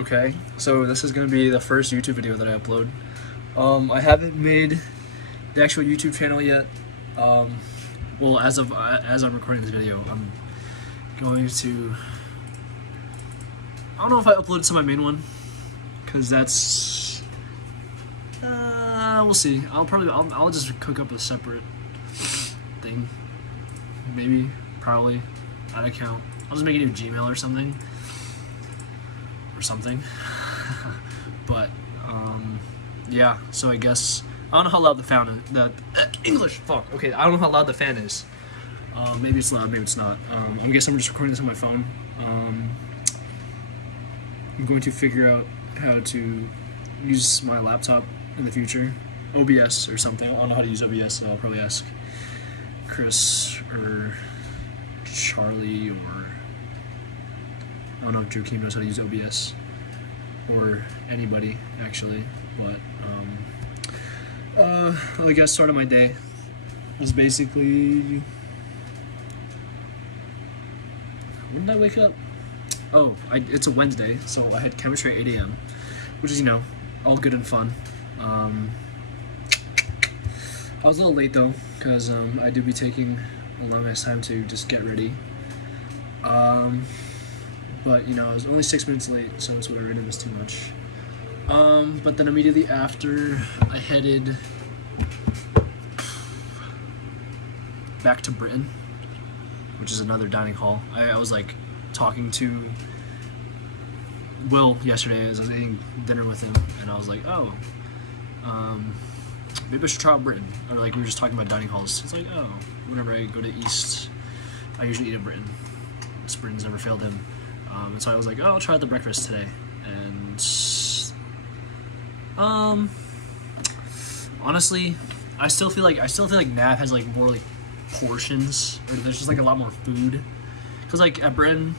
Okay, so this is gonna be the first YouTube video that I upload. I haven't made the actual YouTube channel yet. Well, as I'm recording this video, I'm going to. I don't know if I upload it to my main one, cause that's. We'll see. I'll just cook up a separate thing. Maybe, probably, that account. I'll just make it a Gmail or something. But yeah, so I guess I don't know how loud the fan is. English, fuck. Okay, I don't know how loud the fan is. Maybe it's loud, maybe it's not. I guess I'm just recording this on my phone. I'm going to figure out how to use my laptop in the future, OBS or something. I don't know how to use OBS, so I'll probably ask Chris or Charlie, or I don't know if Joakim knows how to use OBS, or anybody actually, but I guess start of my day was basically, when did I wake up? Oh, it's a Wednesday, so I had chemistry at 8 a.m., which is, all good and fun. I was a little late though, because I do be taking a long ass time to just get ready. But I was only 6 minutes late, so it's whatever, I didn't miss too much. But then immediately after, I headed back to Britain, which is another dining hall. I was like talking to Will yesterday as I was eating dinner with him, and I was like, oh, maybe I should try out Britain. Or like, we were just talking about dining halls. It's like, oh, whenever I go to East, I usually eat at Britain. Britain's never failed him. And so I was like, oh, I'll try out the breakfast today. And honestly, I still feel like Nav has like more like portions, or there's just like a lot more food. Cause like at Britain,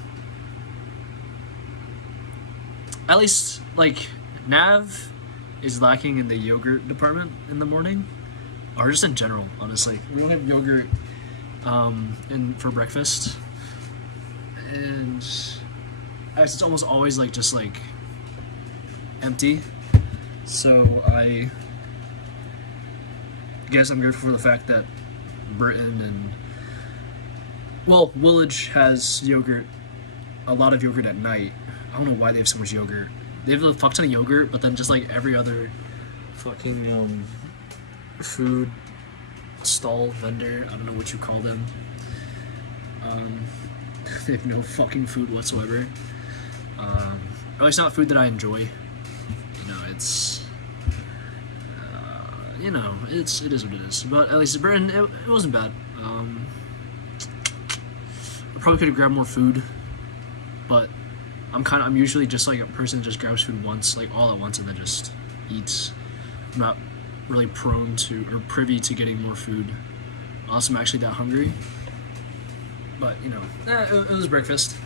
at least like Nav is lacking in the yogurt department in the morning, or just in general. Honestly, we don't have yogurt for breakfast, and it's almost always like just like empty. So I guess I'm grateful for the fact that Britain and Woolwich has yogurt, a lot of yogurt at night. I don't know why they have so much yogurt. They have a fuck ton of yogurt, but then just like every other fucking food stall vendor, I don't know what you call them, they have no fucking food whatsoever. Or at least not food that I enjoy. It's it is what it is. But at least in Britain, it wasn't bad. I probably could have grabbed more food, but I'm usually just like a person that just grabs food once, like all at once, and then just eats. I'm not really prone to or privy to getting more food unless I'm actually that hungry. But it was breakfast.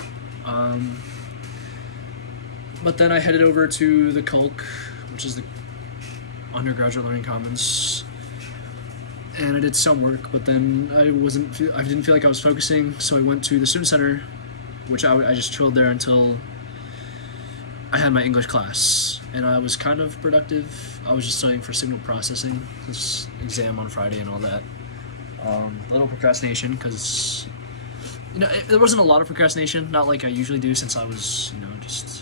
But then I headed over to the Culk, which is the undergraduate learning commons, and I did some work, but then I didn't feel like I was focusing, so I went to the student center, which I just chilled there until I had my English class, and I was kind of productive. I was just studying for signal processing, this exam on Friday and all that. A little procrastination, because there wasn't a lot of procrastination, not like I usually do, since I was just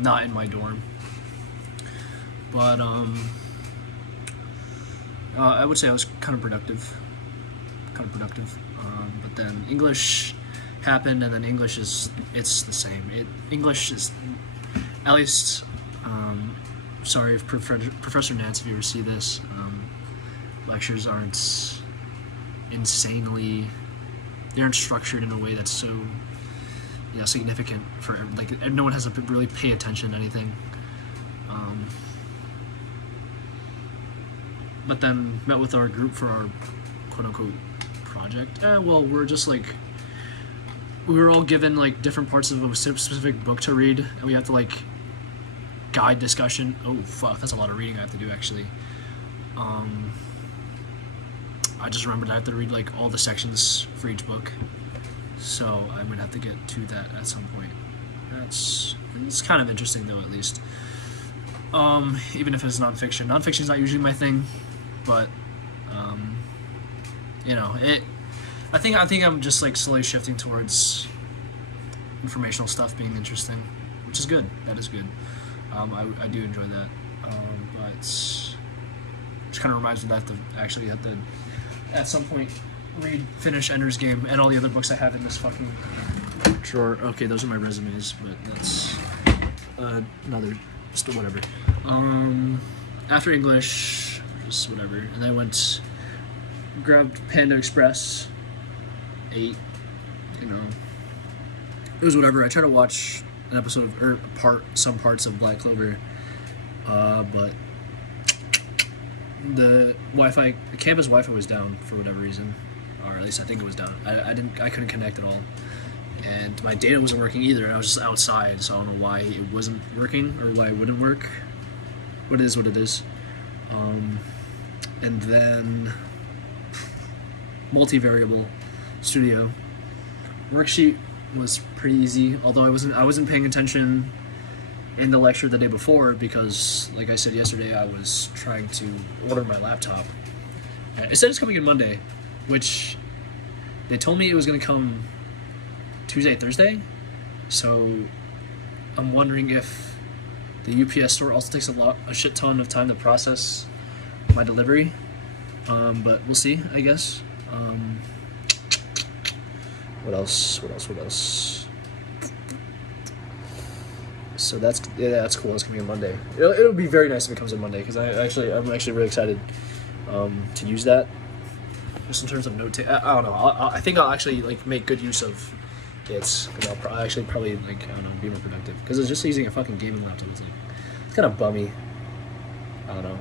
not in my dorm. But I would say I was kind of productive. But then English happened, and then it's the same. English is, at least, sorry if Professor Nance, if you ever see this, lectures aren't insanely, they aren't structured in a way that's so significant for, like, no one has to really pay attention to anything. But then met with our group for our quote-unquote project. We're just like, we were all given like different parts of a specific book to read, and we have to like guide discussion. Oh fuck, that's a lot of reading I have to do actually. I just remembered I have to read like all the sections for each book, so I'm gonna have to get to that at some point. That's It's kind of interesting though, at least. Even if it's nonfiction. Nonfiction's not usually my thing, but you know, I think I'm just like slowly shifting towards informational stuff being interesting, which is good. That is good. I do enjoy that, but which kind of reminds me that I actually have to at some point finish Ender's Game and all the other books I have in this fucking drawer. Okay, those are my resumes, but that's another, still whatever. After English, just whatever, and then I grabbed Panda Express 8. You know, it was whatever. I tried to watch an episode of some parts of Black Clover, but the campus Wi-Fi was down for whatever reason, or at least I think it was down. I couldn't connect at all, and my data wasn't working either. And I was just outside, so I don't know why it wasn't working or why it wouldn't work. What it is. And then multivariable studio worksheet was pretty easy, although I wasn't paying attention in the lecture the day before because, like I said yesterday, I was trying to order my laptop. It said it's coming in Monday, which they told me it was going to come Tuesday, Thursday. So I'm wondering if the UPS store also takes a shit ton of time to process my delivery. But we'll see, I guess. What else? So that's cool. It's coming on Monday. It'll be very nice if it comes on Monday because I'm actually really excited to use that. Just in terms of note taking, I don't know. I think I'll actually like make good use of it because I'll actually probably like I don't know, be more productive because it's just using a fucking gaming laptop. It's kind of bummy. I don't know.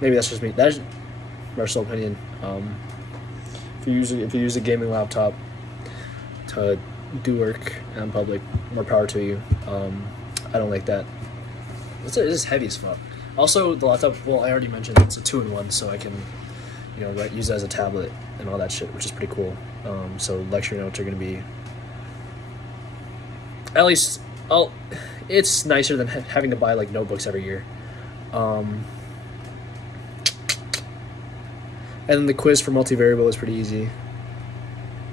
Maybe that's just me. That's personal opinion. If you use a gaming laptop to do work in public, more power to you. I don't like that. It's just heavy as fuck. Also, the laptop. Well, I already mentioned it's a 2-in-1, so I can, use it as a tablet and all that shit, which is pretty cool. So lecture notes are gonna be. At least, it's nicer than having to buy like notebooks every year. And then the quiz for multivariable was pretty easy.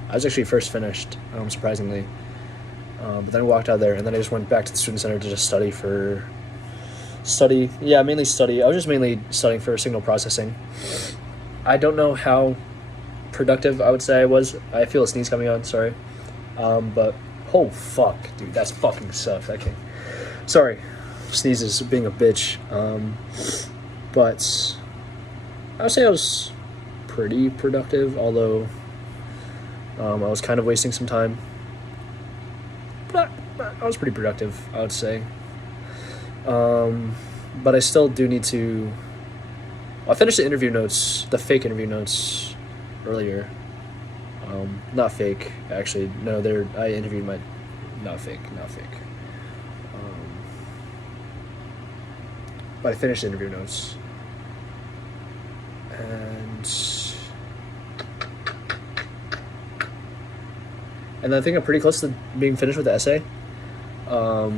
I was actually first finished, surprisingly. But then I walked out there, and then I just went back to the student center to just study. Yeah, mainly study. I was just mainly studying for signal processing. I don't know how productive I would say I was. I feel a sneeze coming on, sorry. But, oh fuck, dude, that's fucking sucks. I can't. Sorry, sneezes, being a bitch. But I would say I was pretty productive, although I was kind of wasting some time. But I was pretty productive, I would say. But I still do need to. I finished the fake interview notes earlier. Not fake, actually. No, I interviewed not fake. But I finished the interview notes. And I think I'm pretty close to being finished with the essay. So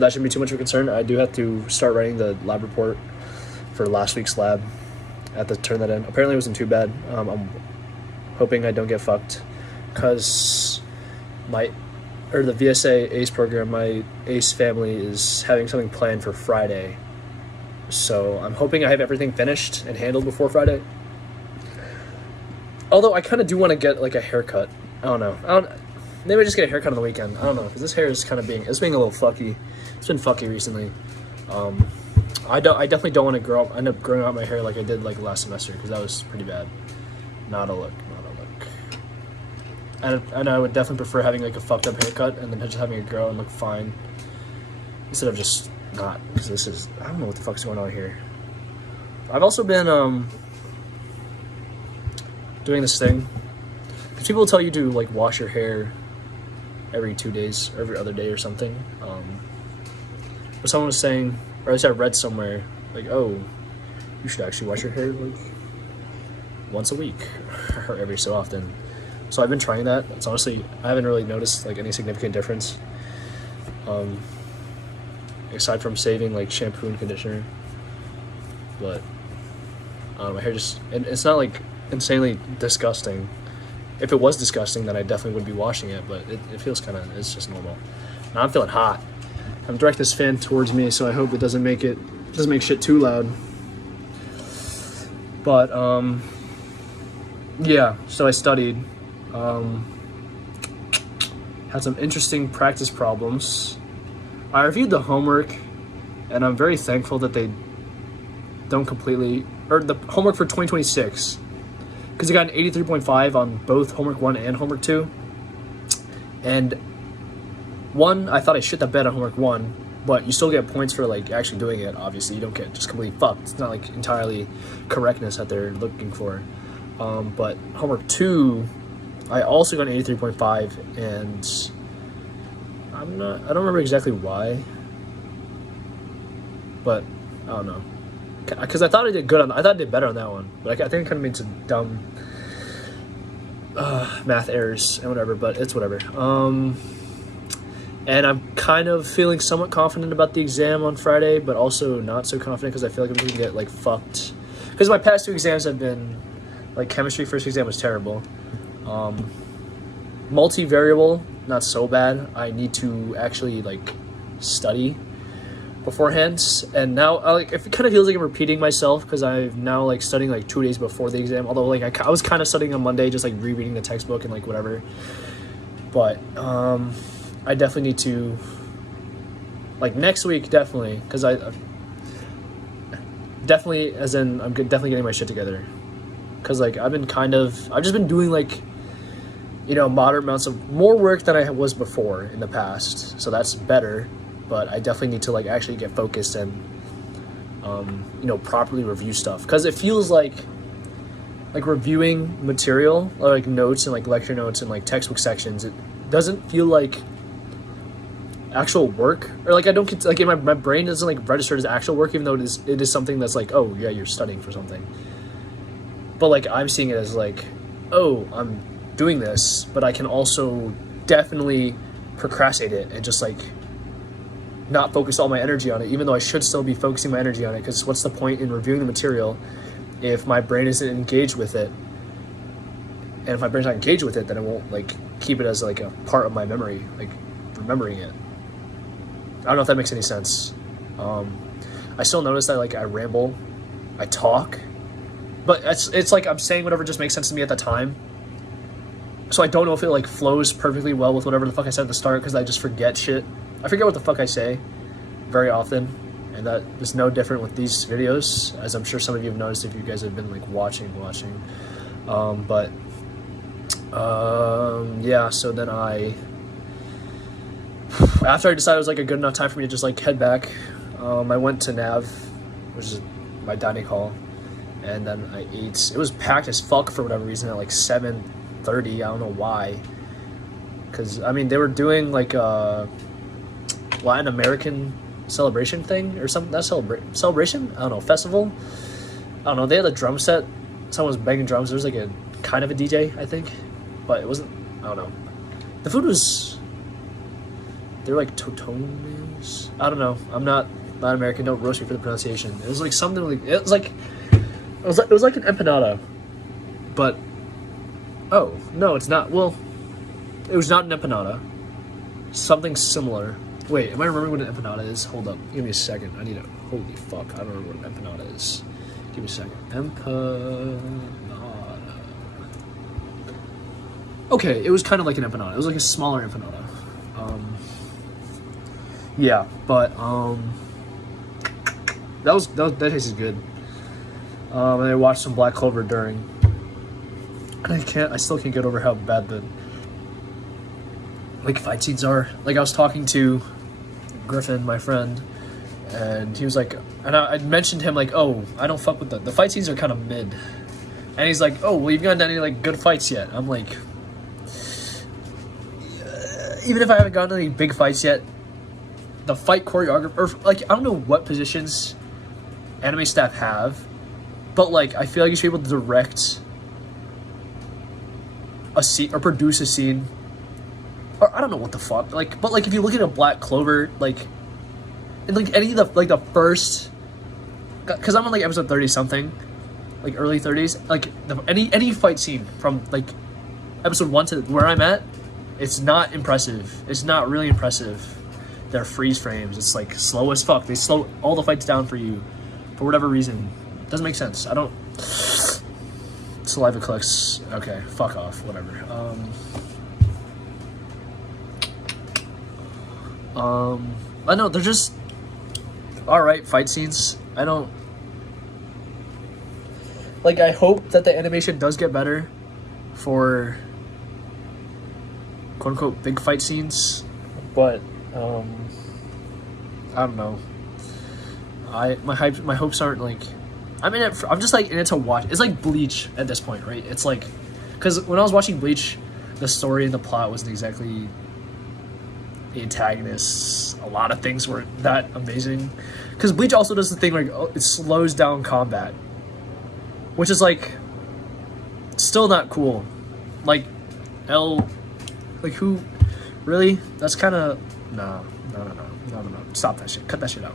that shouldn't be too much of a concern. I do have to start writing the lab report for last week's lab. I have to turn that in. Apparently it wasn't too bad. I'm hoping I don't get fucked because the VSA ACE program, my ACE family is having something planned for Friday. So I'm hoping I have everything finished and handled before Friday. Although I kind of do want to get like a haircut. I don't know. Maybe I just get a haircut on the weekend. I don't know because this hair is kind of being a little fucky. It's been fucky recently. I definitely don't want to end up growing out my hair like I did like last semester because that was pretty bad. Not a look. And I would definitely prefer having like a fucked up haircut and then just having it grow and look fine instead of just not, because I don't know what the fuck's going on here. I've also been doing this thing because people tell you to like wash your hair every 2 days or every other day or something. But someone was saying, or at least I read somewhere, like, oh, you should actually wash your hair like once a week or every so often. So I've been trying that. It's honestly, I haven't really noticed like any significant difference. Aside from saving like shampoo and conditioner. But my hair just, it's not like insanely disgusting. If it was disgusting, then I definitely would be washing it, but it feels kind of, it's just normal. Now I'm feeling hot. I'm directing this fan towards me, so I hope it doesn't make shit too loud. But yeah, so I studied. Had some interesting practice problems. I reviewed the homework, and I'm very thankful that they don't completely, or the homework for 2026, because I got an 83.5 on both homework 1 and homework 2. And 1, I thought I shit the bed on homework 1, but you still get points for like actually doing it. Obviously, you don't get just completely fucked. It's not like entirely correctness that they're looking for. But homework 2, I also got an 83.5, and I don't remember exactly why, but I don't know, because I thought I did good on, I thought I did better on that one, but I think I kind of made some dumb math errors and whatever, but it's whatever. And I'm kind of feeling somewhat confident about the exam on Friday, but also not so confident because I feel like I'm going to get like fucked, because my past 2 exams have been like chemistry. First exam was terrible. Multivariable, not so bad. I need to actually like study beforehand, and now like it kind of feels like I'm repeating myself because I'm now like studying like 2 days before the exam, although like I was kind of studying on Monday, just like rereading the textbook and like whatever. But I definitely need to, like next week, definitely, because I definitely, as in I'm definitely getting my shit together, because like I've just been doing like, you know, moderate amounts of more work than I was before in the past, so that's better. But I definitely need to like actually get focused and you know, properly review stuff, because it feels like reviewing material or like notes and like lecture notes and like textbook sections, it doesn't feel like actual work, or like I don't get to, like in my brain doesn't like register as actual work, even though it is something that's like, oh yeah, you're studying for something. But like I'm seeing it as like, oh, I'm doing this, but I can also definitely procrastinate it and just like not focus all my energy on it, even though I should still be focusing my energy on it, because what's the point in reviewing the material if my brain isn't engaged with it? And if my brain's not engaged with it, then I won't like keep it as like a part of my memory, like remembering it. I don't know if that makes any sense. I still notice that like I ramble, I talk, but it's like I'm saying whatever just makes sense to me at the time. So I don't know if it like flows perfectly well with whatever the fuck I said at the start, because I just forget shit. I forget what the fuck I say very often, and that is no different with these videos, as I'm sure some of you have noticed if you guys have been like watching. Yeah, so then after I decided it was like a good enough time for me to just like head back, I went to Nav, which is my dining hall, and then I ate. It was packed as fuck for whatever reason at like 7:30. I don't know why, because I mean they were doing like a Latin American celebration thing or something. That's celebration. I don't know, festival. I don't know. They had a drum set. Someone was banging drums. There was like a kind of a DJ, I think, but it wasn't. I don't know. The food was. They're like totones. I don't know. I'm not Latin American. Don't roast me for the pronunciation. It was like something like it was like an empanada, but oh no, it's not. Well, it was not an empanada. Something similar. Wait, am I remembering what an empanada is? Hold up. Give me a second. I need a... Holy fuck. I don't remember what an empanada is. Give me a second. Empanada. Okay, it was kind of like an empanada. It was like a smaller empanada. Yeah, but that tasted good. And I watched some Black Clover during. And I still can't get over how bad the like fight scenes are. Like I was talking to Griffin, my friend, and he was like, and I mentioned him like, oh, I don't fuck with the fight scenes are kind of mid, and he's like, oh, well, you've gotten any like good fights yet? I'm like, even if I haven't gotten any big fights yet, the fight choreographer, like I don't know what positions anime staff have, but like I feel like you should be able to direct a scene or produce a scene, or I don't know what the fuck. Like, but like if you look at a Black Clover, like, in like any of the like the first, because I'm on like episode 30 something, like early 30s, like any fight scene from like episode 1 to where I'm at, it's not impressive. It's not really impressive. They're freeze frames. It's like slow as fuck. They slow all the fights down for you, for whatever reason. Doesn't make sense. I don't. Saliva collects. Okay, fuck off. Whatever. I know they're just all right fight scenes. I don't like. I hope that the animation does get better for quote unquote big fight scenes, but I don't know. My hopes aren't like. I'm just like in it to watch. It's like Bleach at this point, right? It's like, because when I was watching Bleach, the story and the plot wasn't exactly the antagonists. A lot of things weren't that amazing. Because Bleach also does the thing like it slows down combat, which is like still not cool. Like like who really? That's kind of no. Stop that shit. Cut that shit out.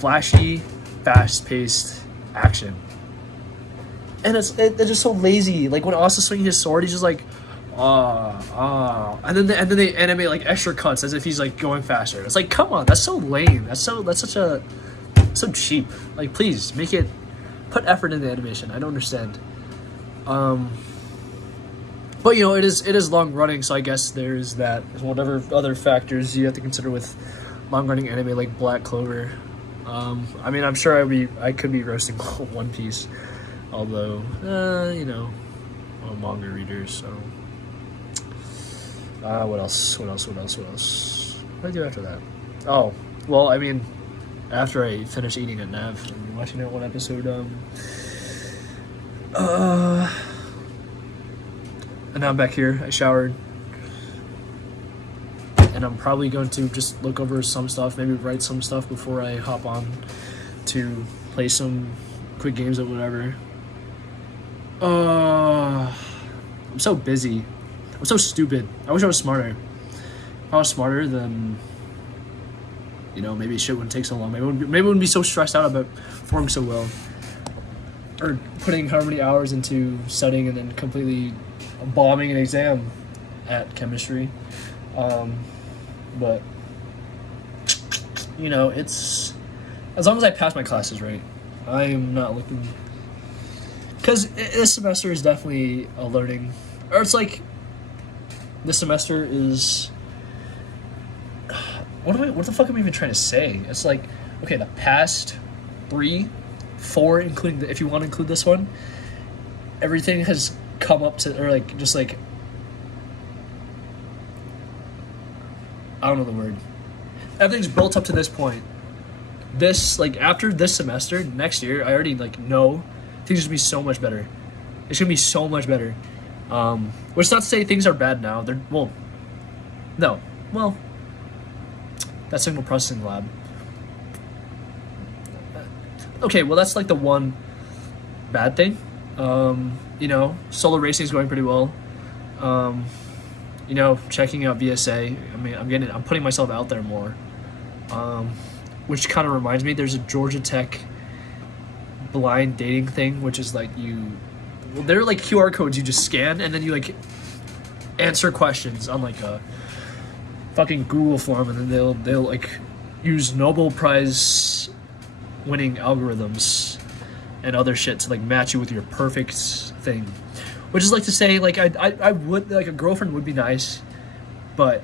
Flashy, fast-paced action, and they're just so lazy. Like when Asu's swinging his sword, he's just like, and then they animate like extra cuts as if he's like going faster. It's like, come on, that's so lame. That's so cheap. Like, please put effort in the animation. I don't understand. But you know, it is long running, so I guess there's that. Whatever other factors you have to consider with long running anime like Black Clover. I mean, I'm sure I could be roasting One Piece, although you know, I'm a manga reader, so. What else? What did I do after that? Oh, well, I mean, after I finished eating at Nav and watching that one episode, and now I'm back here. I showered. And I'm probably going to just look over some stuff, maybe write some stuff before I hop on to play some quick games or whatever. I'm so busy. I'm so stupid. I wish I was smarter. If I was smarter, then, you know, maybe shit wouldn't take so long. Maybe it wouldn't be so stressed out about performing so well. Or putting how many hours into studying and then completely bombing an exam at chemistry. But, you know, it's, as long as I pass my classes right, I'm not looking, because this semester is definitely a learning, or it's like, this semester is, what the fuck am I even trying to say? It's like, okay, the past 3, 4, including, if you want to include this one, everything has come up to, or like, just like, I don't know the word. Everything's built up to this point. This, like, after this semester, next year, I already, like, know things are gonna be so much better. It's gonna be so much better. Which is not to say things are bad now. They're, well, no. Well, that signal processing lab. Okay, well, that's, like, the one bad thing. You know, solo racing is going pretty well. You know, checking out VSA. I mean, I'm putting myself out there more. Which kind of reminds me, there's a Georgia Tech blind dating thing, which is like they're like QR codes you just scan and then you like answer questions on like a fucking Google form, and then they'll like use Nobel Prize winning algorithms and other shit to like match you with your perfect thing. Which is like to say, like, I would, like, a girlfriend would be nice, but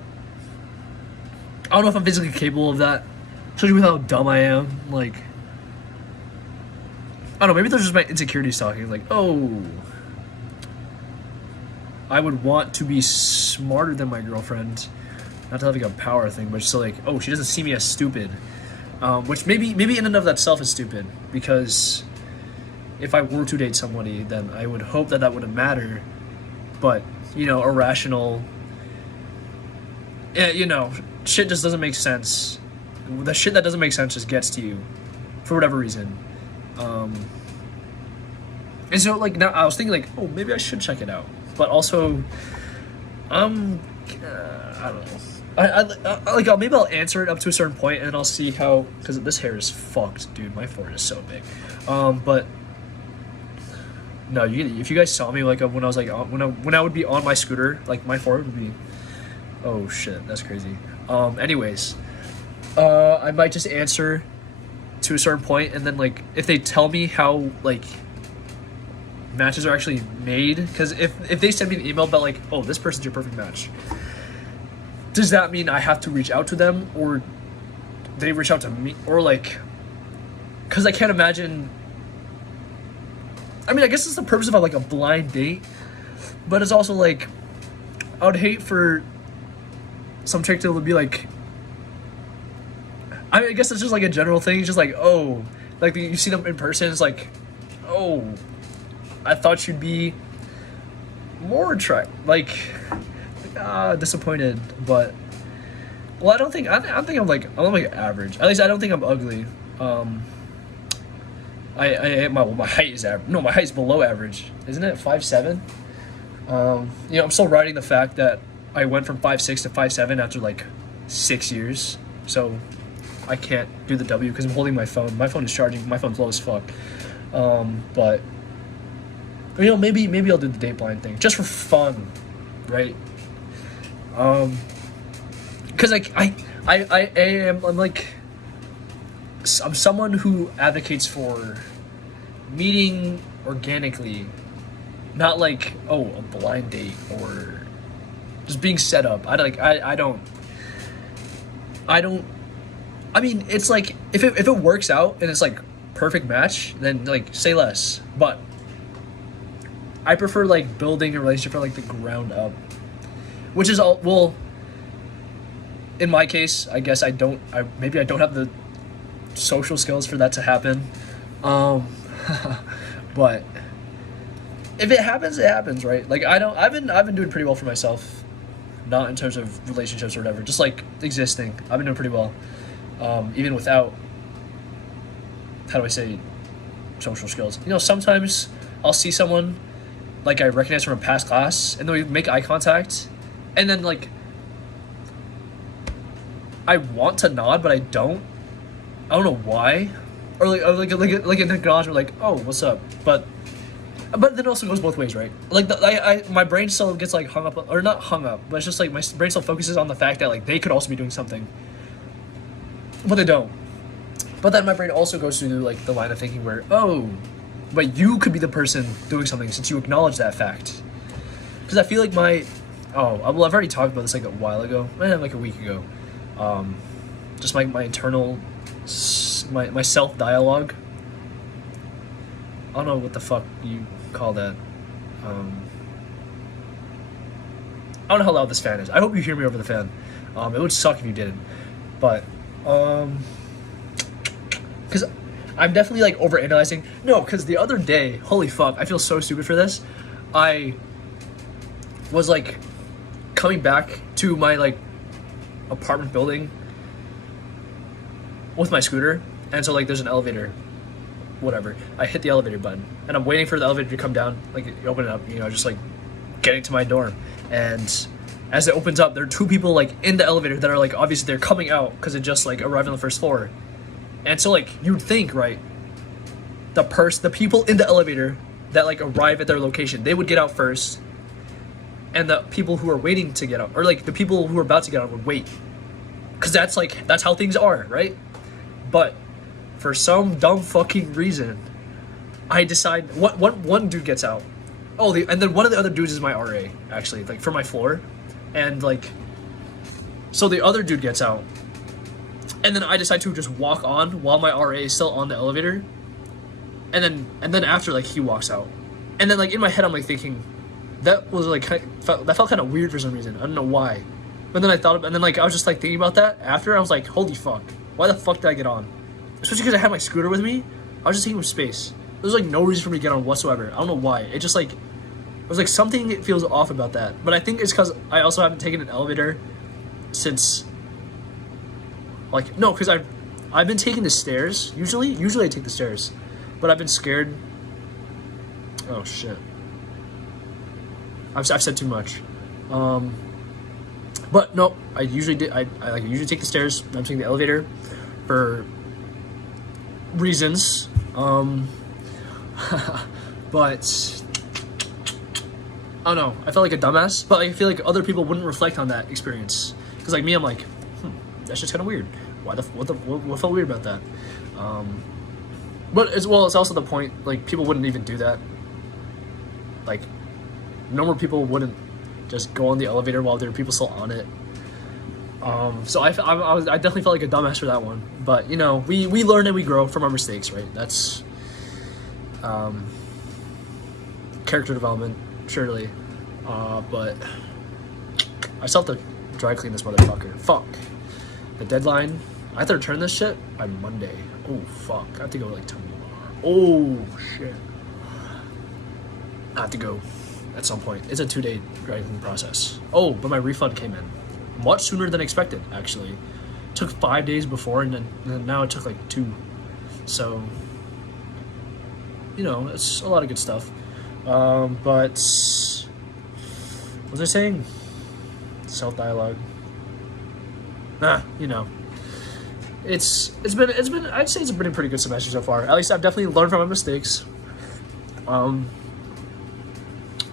I don't know if I'm physically capable of that, especially with how dumb I am. Like, I don't know, maybe those are just my insecurities talking. Like, oh, I would want to be smarter than my girlfriend, not to have like a power thing, but just to like, oh, she doesn't see me as stupid, which maybe in and of itself is stupid, because if I were to date somebody, then I would hope that wouldn't matter. But, you know, irrational, you know, shit just doesn't make sense. The shit that doesn't make sense just gets to you for whatever reason. And so, like, now I was thinking, like, oh, maybe I should check it out. but also, I don't know. Like maybe I'll answer it up to a certain point, and then I'll see how, because this hair is fucked, dude. My forehead is so big. But no, if you guys saw me like when I was like when I would be on my scooter, like my forehead would be, oh shit, that's crazy. Anyways, I might just answer to a certain point, and then like if they tell me how like matches are actually made, because if they send me an email about like, oh, this person's your perfect match, does that mean I have to reach out to them, or they reach out to me, or like, because I can't imagine. I mean, I guess it's the purpose of like a blind date, but it's also like, I would hate for some chick to be like, I mean, I guess it's just like a general thing. It's just like, oh, like you see them in person, it's like, oh, I thought you'd be more attractive, like disappointed. But well, I don't think I'm like average. At least I don't think I'm ugly. My height is average. No, my height is below average, isn't it? 5'7". I'm still riding the fact that I went from 5'6" to 5'7" after like 6 years. So I can't do the W because I'm holding my phone. My phone is charging. My phone's low as fuck. But maybe I'll do the date blind thing just for fun, right? Because like I'm someone who advocates for meeting organically, not like, oh, a blind date or just being set up. I don't. I mean, it's like if it works out and it's like perfect match, then like say less. But I prefer like building a relationship from like the ground up, which is all well. In my case, I guess maybe I don't have the social skills for that to happen. But if it happens, it happens, right? Like I've been doing pretty well for myself, not in terms of relationships or whatever, just like existing. I've been doing pretty well, even without, how do I say, social skills. Sometimes I'll see someone like I recognize from a past class, and then we make eye contact, and then like I want to nod, but I don't. I don't know why, or like an acknowledgement, like, oh, what's up? But then it also goes both ways, right? Like my brain still gets like hung up, or not hung up, but it's just like my brain still focuses on the fact that like they could also be doing something, but they don't. But then my brain also goes through like the line of thinking where, oh, but you could be the person doing something since you acknowledge that fact. Because I feel like I've already talked about this like a while ago, like a week ago. Just my internal, my self dialogue. I don't know what the fuck you call that. I don't know how loud this fan is. I hope you hear me over the fan. It would suck if you didn't. But because I'm definitely like overanalyzing. No, because the other day, holy fuck, I feel so stupid for this. I was like coming back to my like apartment building with my scooter, and so like there's an elevator, whatever. I hit the elevator button, and I'm waiting for the elevator to come down, like open it up, just like getting to my dorm. And as it opens up, there are two people like in the elevator that are like obviously they're coming out because it just like arrived on the first floor. And so like you'd think, right, the people in the elevator that like arrive at their location, they would get out first, and the people who are waiting to get out, or like the people who are about to get out, would wait, because that's how things are, right? But for some dumb fucking reason, I decide one dude gets out. And then one of the other dudes is my RA, actually, like for my floor, and like, so the other dude gets out, and then I decide to just walk on while my RA is still on the elevator, and then after like he walks out, and then like in my head I'm like thinking, that was like that felt kind of weird for some reason. I don't know why, but then I thought, and then like I was just like thinking about that after. I was like, holy fuck, why the fuck did I get on? Especially because I had my scooter with me. I was just taking up space. There's like no reason for me to get on whatsoever. I don't know why. It just like, it was like something feels off about that. But I think it's because I also haven't taken an elevator since, like, no, because I've been taking the stairs. Usually I take the stairs, but I've been scared. Oh shit. I've said too much. But no, I usually take the stairs. I'm taking the elevator for reasons. But I don't know. I felt like a dumbass, but I feel like other people wouldn't reflect on that experience. Because like me, I'm like, that's just kind of weird. What felt weird about that? But as well, it's also the point. Like people wouldn't even do that. Like normal people wouldn't just go on the elevator while there are people still on it. So I definitely felt like a dumbass for that one. But you know, we learn and we grow from our mistakes, right? That's character development, surely. But I still have to dry clean this motherfucker. Fuck. The deadline. I have to return this shit by Monday. Oh fuck. I have to go like tomorrow. Oh shit. I have to go at some point. It's a 2-day dry cleaning process. Oh, but my refund came in much sooner than expected. Actually, took 5 days before, and then now it took like 2. So you know, it's a lot of good stuff. But what was I saying? Self-dialogue. You know, it's been I'd say it's been a pretty good semester so far. At least I've definitely learned from my mistakes.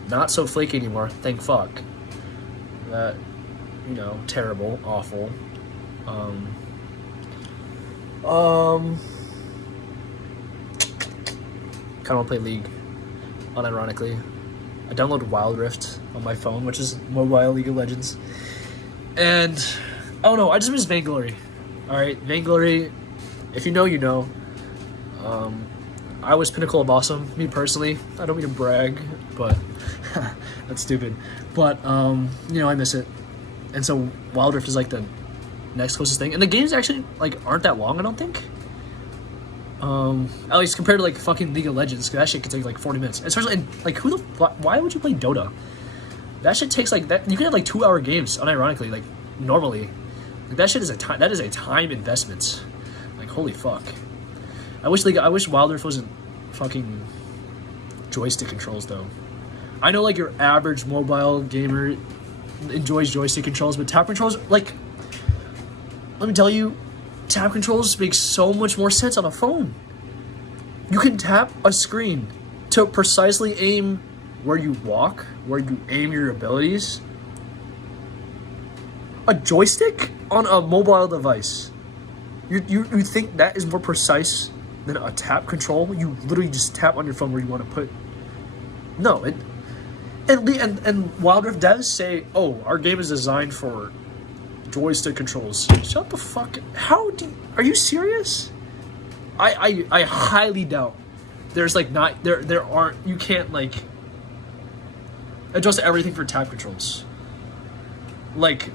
Not so flaky anymore. Thank fuck. That, you know, terrible, awful. Kind of want to play League, unironically. I downloaded Wild Rift on my phone, which is mobile League of Legends. And, I don't know, I just miss Vainglory. Alright, Vainglory, if you know, you know. I was pinnacle of awesome, me personally. I don't mean to brag, but that's stupid. But, you know, I miss it. And so Wild Rift is like the next closest thing. And the games actually, like, aren't that long, I don't think. At least compared to like fucking League of Legends, because that shit could take like 40 minutes. Especially, and, like, why would you play Dota? That shit takes like that. You can have like 2-hour games, unironically, like normally. Like, that shit is a time. That is a time investment. Like, holy fuck. I wish Wild Rift wasn't fucking joystick controls though. I know like your average mobile gamer enjoys joystick controls, but tap controls, like, let me tell you, tap controls make so much more sense on a phone. You can tap a screen to precisely aim where you walk, where you aim your abilities. A joystick on a mobile device. You think that is more precise than a tap control? You literally just tap on your phone where you want to put. No, and Wild Rift devs say, "Oh, our game is designed for joystick controls." Shut the fuck. Are you serious? I highly doubt there's like not there aren't, you can't like adjust everything for tap controls. Like,